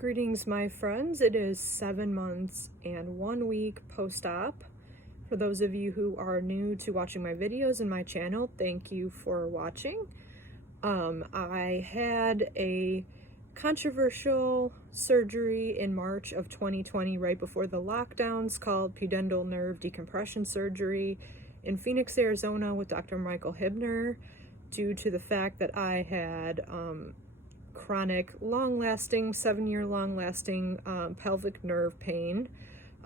Greetings, my friends. It is 7 months and 1 week post-op. For those of you who are new to watching my videos and my channel, thank you for watching. I had a controversial surgery in March of 2020, right before the lockdowns, called pudendal nerve decompression surgery in Phoenix, Arizona with Dr. Michael Hibner, due to the fact that I had chronic, long-lasting, 7-year long-lasting pelvic nerve pain.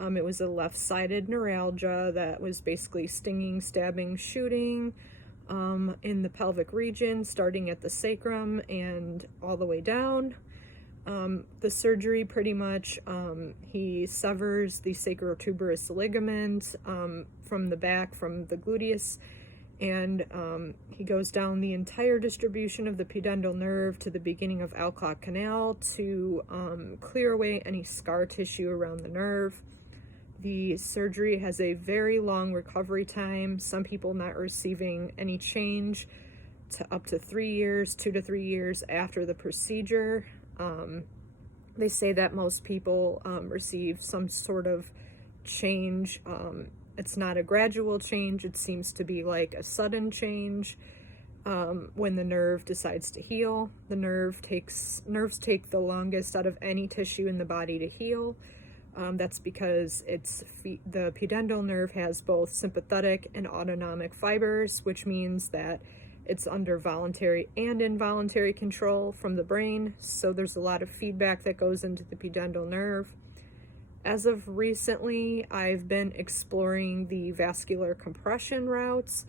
It was a left-sided neuralgia that was basically stinging, stabbing, shooting in the pelvic region, starting at the sacrum and all the way down. The surgery pretty much, he severs the sacrotuberous ligament from the back, from the gluteus, and he goes down the entire distribution of the pudendal nerve to the beginning of Alcott Canal to clear away any scar tissue around the nerve. The surgery has a very long recovery time, some people not receiving any change to up to 3 years, 2 to 3 years after the procedure. They say that most people receive some sort of change. It's not a gradual change. It seems to be like a sudden change when the nerve decides to heal. Nerves take the longest out of any tissue in the body to heal. That's because the pudendal nerve has both sympathetic and autonomic fibers, which means that it's under voluntary and involuntary control from the brain. So there's a lot of feedback that goes into the pudendal nerve. As of recently, I've been exploring the vascular compression routes,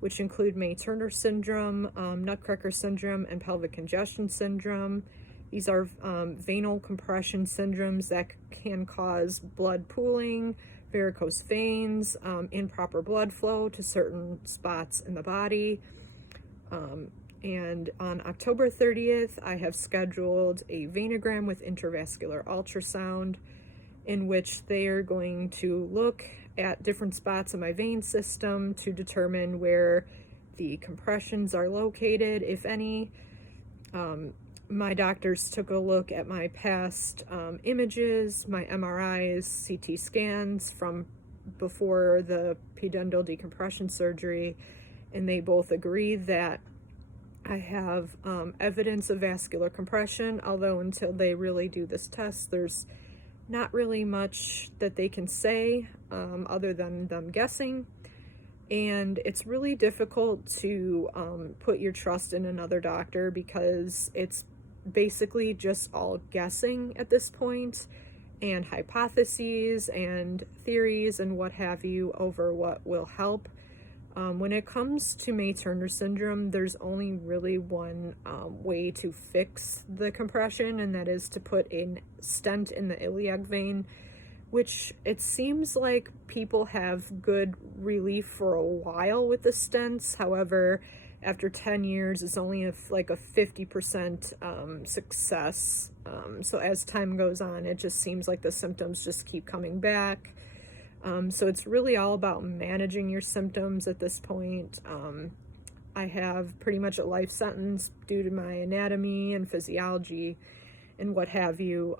which include May-Turner syndrome, Nutcracker syndrome, and pelvic congestion syndrome. These are venal compression syndromes that can cause blood pooling, varicose veins, improper blood flow to certain spots in the body. And on October 30th, I have scheduled a venogram with intravascular ultrasound, in which they are going to look at different spots in my vein system to determine where the compressions are located, if any. My doctors took a look at my past images, my MRIs, CT scans from before the pudendal decompression surgery, and they both agree that I have evidence of vascular compression, although until they really do this test, there's not really much that they can say other than them guessing. And it's really difficult to put your trust in another doctor because it's basically just all guessing at this point, and hypotheses and theories and what have you over what will help. When it comes to May-Turner syndrome, there's only really one way to fix the compression, and that is to put a stent in the iliac vein, which it seems like people have good relief for a while with the stents. However, after 10 years, it's only like a 50% success. So as time goes on, it just seems like the symptoms just keep coming back. So it's really all about managing your symptoms at this point. I have pretty much a life sentence due to my anatomy and physiology and what have you.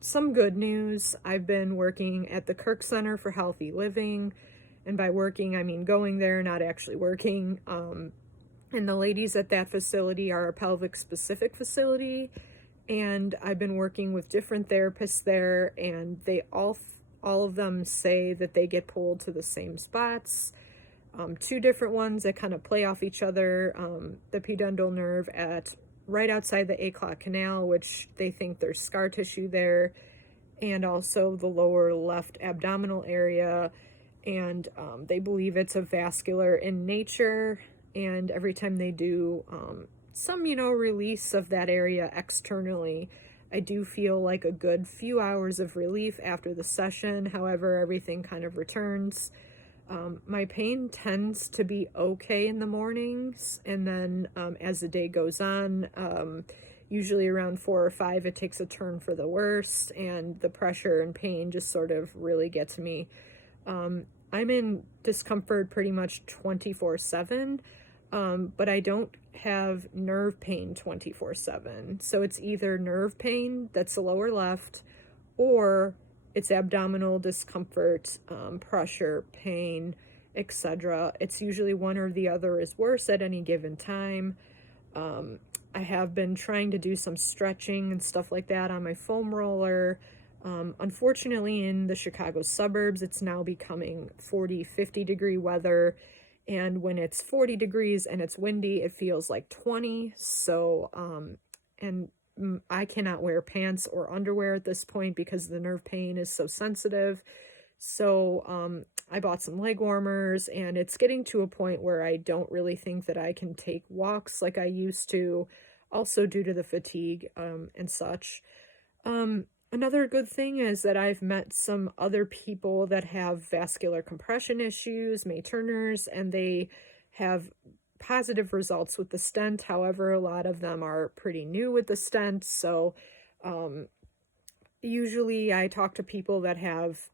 Some good news: I've been working at the Kirk Center for Healthy Living, and by working, I mean going there, not actually working. And the ladies at that facility are a pelvic specific facility, and I've been working with different therapists there, and they all of them say that they get pulled to the same spots. Two different ones that kind of play off each other. The pudendal nerve at right outside the Alcott Canal, which they think there's scar tissue there, and also the lower left abdominal area, and they believe it's a vascular in nature, and every time they do some release of that area externally, I do feel like a good few hours of relief after the session. However, everything kind of returns. My pain tends to be okay in the mornings, and then as the day goes on, usually around 4 or 5, it takes a turn for the worst, and the pressure and pain just sort of really get to me. I'm in discomfort pretty much 24/7. but I don't have nerve pain 24/7. So it's either nerve pain that's the lower left, or it's abdominal discomfort, pressure, pain, etc. It's usually one or the other is worse at any given time. I have been trying to do some stretching and stuff like that on my foam roller. Unfortunately, in the Chicago suburbs, it's now becoming 40, 50-degree weather. And when it's 40 degrees and it's windy, it feels like 20. So, and I cannot wear pants or underwear at this point because the nerve pain is so sensitive. So, I bought some leg warmers, and it's getting to a point where I don't really think that I can take walks like I used to, also due to the fatigue, and such. Another good thing is that I've met some other people that have vascular compression issues, May Turners, and they have positive results with the stent. However, a lot of them are pretty new with the stent. So, usually I talk to people that have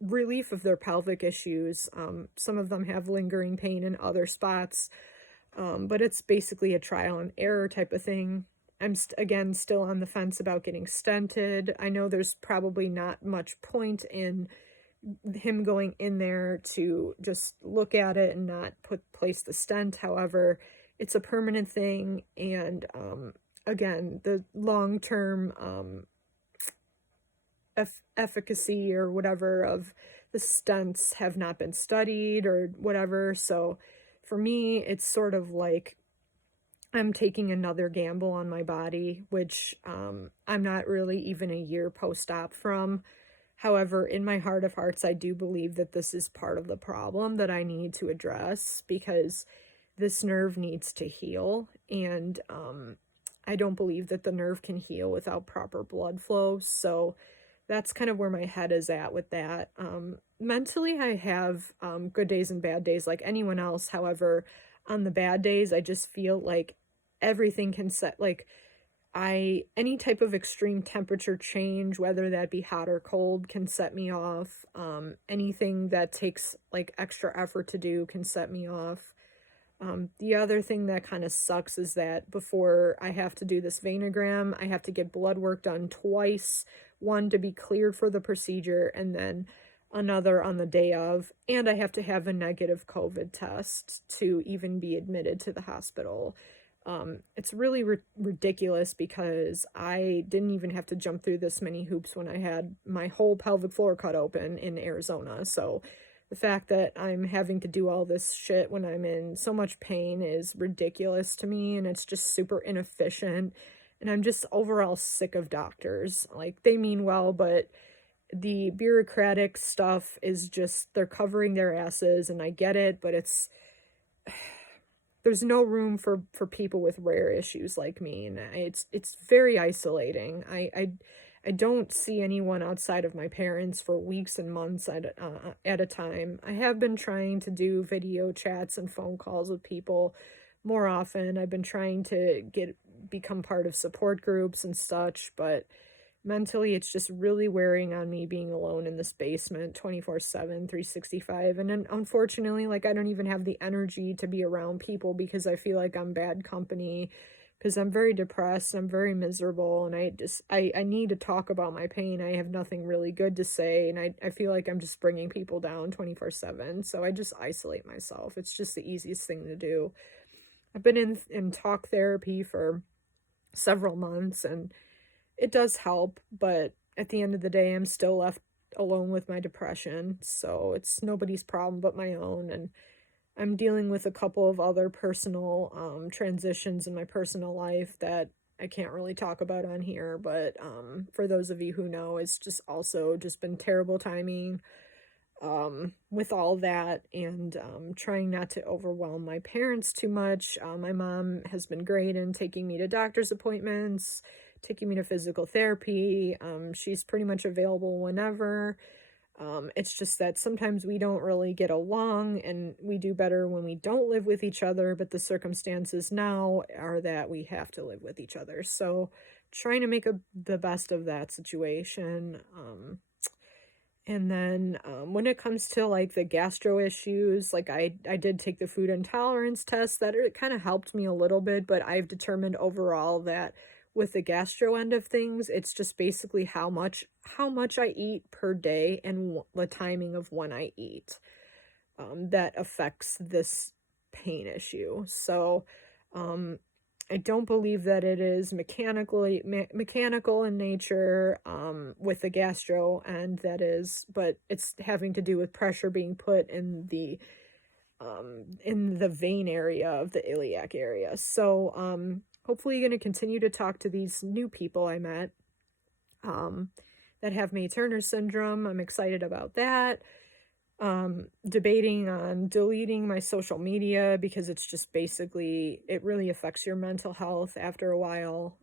relief of their pelvic issues. Some of them have lingering pain in other spots, but it's basically a trial and error type of thing. I'm again still on the fence about getting stented. I know there's probably not much point in him going in there to just look at it and not place the stent. However, it's a permanent thing, and again, the long-term efficacy or whatever of the stents have not been studied or whatever. So for me, it's sort of like I'm taking another gamble on my body, which I'm not really even a year post-op from. However, in my heart of hearts, I do believe that this is part of the problem that I need to address, because this nerve needs to heal, and I don't believe that the nerve can heal without proper blood flow. So that's kind of where my head is at with that. Mentally, I have good days and bad days like anyone else. However, on the bad days, I just feel like everything can set, like, any type of extreme temperature change, whether that be hot or cold, can set me off. Anything that takes like extra effort to do can set me off. The other thing that kind of sucks is that before I have to do this venogram, I have to get blood work done twice, one to be cleared for the procedure, and then another on the day of, and I have to have a negative COVID test to even be admitted to the hospital. It's really ridiculous, because I didn't even have to jump through this many hoops when I had my whole pelvic floor cut open in Arizona. So the fact that I'm having to do all this shit when I'm in so much pain is ridiculous to me, and it's just super inefficient. And I'm just overall sick of doctors. Like, they mean well, but the bureaucratic stuff is just, they're covering their asses, and I get it, but there's no room for people with rare issues like me, and it's very isolating. I don't see anyone outside of my parents for weeks and months at a time. I have been trying to do video chats and phone calls with people more often. I've been trying to become part of support groups and such, but mentally it's just really wearing on me being alone in this basement 24/7, 365. And then unfortunately, like, I don't even have the energy to be around people, because I feel like I'm bad company, because I'm very depressed, I'm very miserable, and I need to talk about my pain. I have nothing really good to say, and I feel like I'm just bringing people down 24/7. So I just isolate myself. It's just the easiest thing to do. I've been in talk therapy for several months, and it does help, but at the end of the day, I'm still left alone with my depression. So it's nobody's problem but my own. And I'm dealing with a couple of other personal transitions in my personal life that I can't really talk about on here. But for those of you who know, it's just also just been terrible timing with all that, and trying not to overwhelm my parents too much. My mom has been great in taking me to doctor's appointments, taking me to physical therapy. She's pretty much available whenever. It's just that sometimes we don't really get along, and we do better when we don't live with each other, but the circumstances now are that we have to live with each other. So trying to make the best of that situation. And then when it comes to like the gastro issues, like I did take the food intolerance test. That it kind of helped me a little bit, but I've determined overall that with the gastro end of things, it's just basically how much I eat per day and the timing of when I eat that affects this pain issue. So um, I don't believe that it is mechanical in nature with the gastro, and that is, but it's having to do with pressure being put in the vein area of the iliac area. So hopefully, going to continue to talk to these new people I met um, that have May-Turner syndrome. I'm excited about that. Debating on deleting my social media because it's just basically, it really affects your mental health after a while.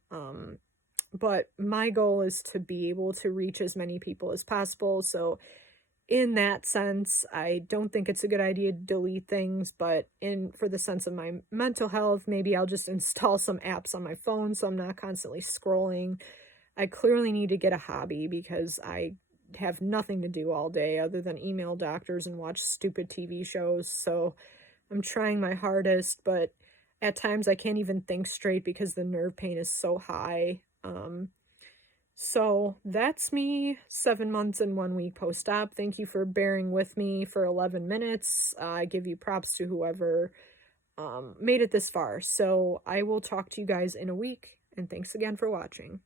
But my goal is to be able to reach as many people as possible. So in that sense, I don't think it's a good idea to delete things, but in for the sense of my mental health, maybe I'll just install some apps on my phone so I'm not constantly scrolling. I clearly need to get a hobby because I have nothing to do all day other than email doctors and watch stupid TV shows. So I'm trying my hardest, but at times I can't even think straight because the nerve pain is so high. So that's me, 7 months and 1 week post-op. Thank you for bearing with me for 11 minutes. I give you props to whoever made it this far. So I will talk to you guys in a week, and thanks again for watching.